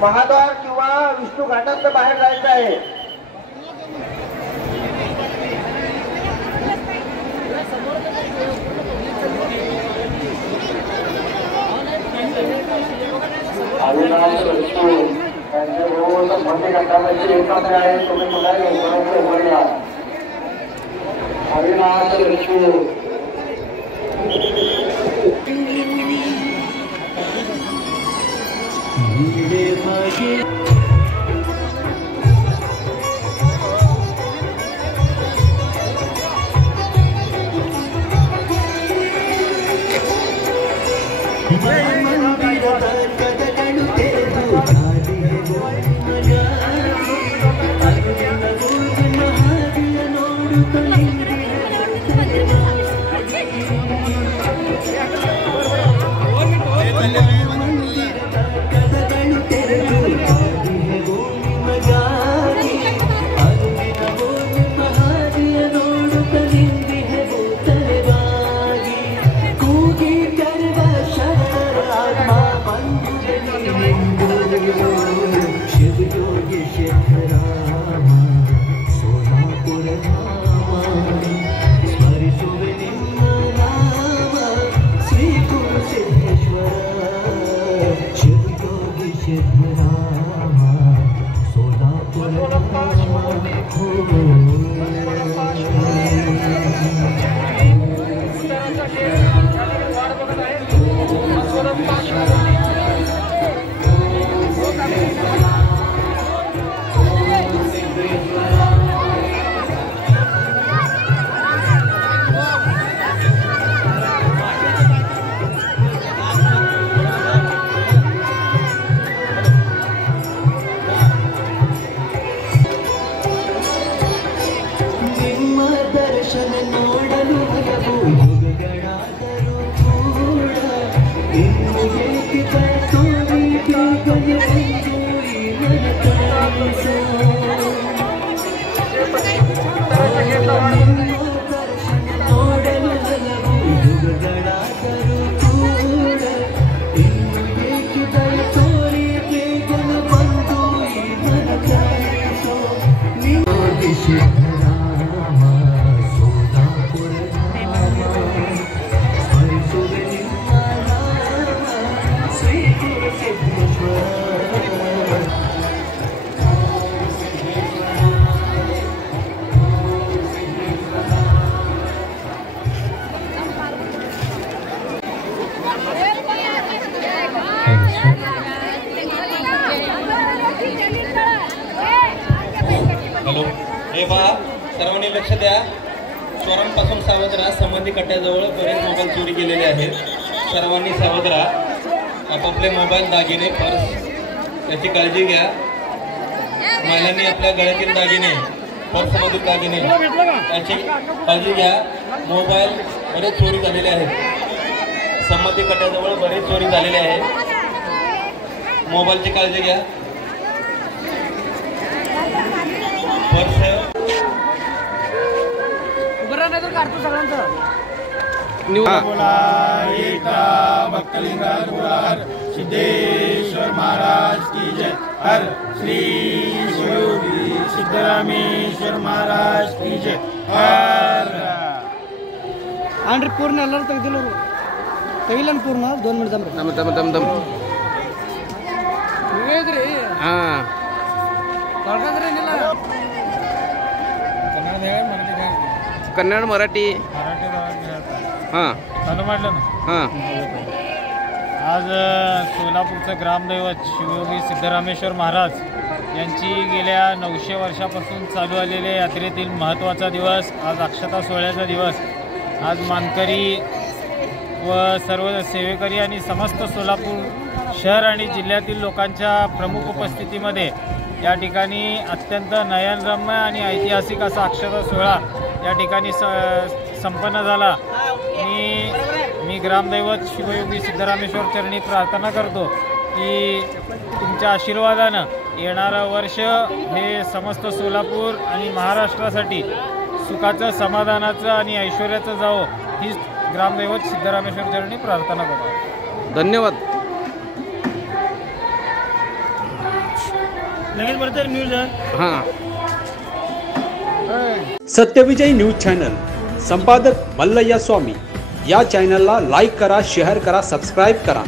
महाद्वार किंवा विष्णू घाटात बाहेर जायचं आहे. अविनाश विष्णू यांचे रोज मोठे घाटामध्ये एकत्र आहे. तुम्ही मला बरोबर अविनाश विष्णू हॅलो हे पहा सर्वांनी लक्ष द्या. चोरांपासून सावध राहा. संबंधी कट्ट्याजवळ बरेच मोबाईल चोरी केलेले आहेत. सर्वांनी सावध राहा. आपापले मोबाईल दागिने पर्स याची काळजी घ्या. महिलांनी आपल्या गळ्यातील दागिने पर्समधील दागिने याची काळजी घ्या. मोबाईल बरेच चोरी झालेले आहेत. संबंधी कट्ट्याजवळ बरेच चोरी झालेले आहेत. मोबाईलची काळजी घ्या. पर्स उभं राहण्याचं काढतो सगळ्यांचं. बोला एकता भक्तलिंगार बोला हर सिद्धेश्वर महाराज की जय हर श्री शिवयोगी सिद्धरामेश्वर महाराज की जय हर आंध्र पूर्ण ಎಲ್ಲರೂ ತೆಗೆದಿಲ್ಲರು ತೆಗಿಲ್ಲ पूर्ण 2 ಮಿನಿಟ್ ದಮ್ ನೀವೇದ್ರಿ ಹಾ ಕಳ್ಕಂದ್ರೇನಿಲ್ಲ कन्नड मराठी हां चालू म्हटलं ना हां आज सोलापूरचं ग्रामदैवत शिवयोगी सिद्धरामेश्वर महाराज यांची गेल्या 900 वर्षापासून चालू आलेल्या यात्रेतील महत्त्वाचा दिवस आज अक्षता सोहळ्याचा दिवस आज मानकरी व सर्व सेवेकरी आणि समस्त सोलापूर शहर आणि जिल्ह्यातील लोकांच्या प्रमुख उपस्थितीमध्ये या ठिकाणी अत्यंत नयनरम्य आणि ऐतिहासिक असा अक्षता सोहळा या ठिकाणी संपन्न झाला। मी ग्रामदैवत शिवयोगी सिद्धरामेश्वर चरणी प्रार्थना करतो की तुमच्या आशीर्वादानं येणारं वर्ष हे समस्त सोलापूर आणि महाराष्ट्रासाठी सुखाचं समाधानाचं आणि ऐश्वर्याचं जावो ही ग्रामदैवत सिद्धरामेश्वर चरणी प्रार्थना करतो। धन्यवाद। लगेच बरं न्यूज हां सत्यविजय न्यूज चॅनल संपादक मल्लय्या स्वामी या चॅनलला लाईक करा, शेअर करा, सबस्क्राईब करा।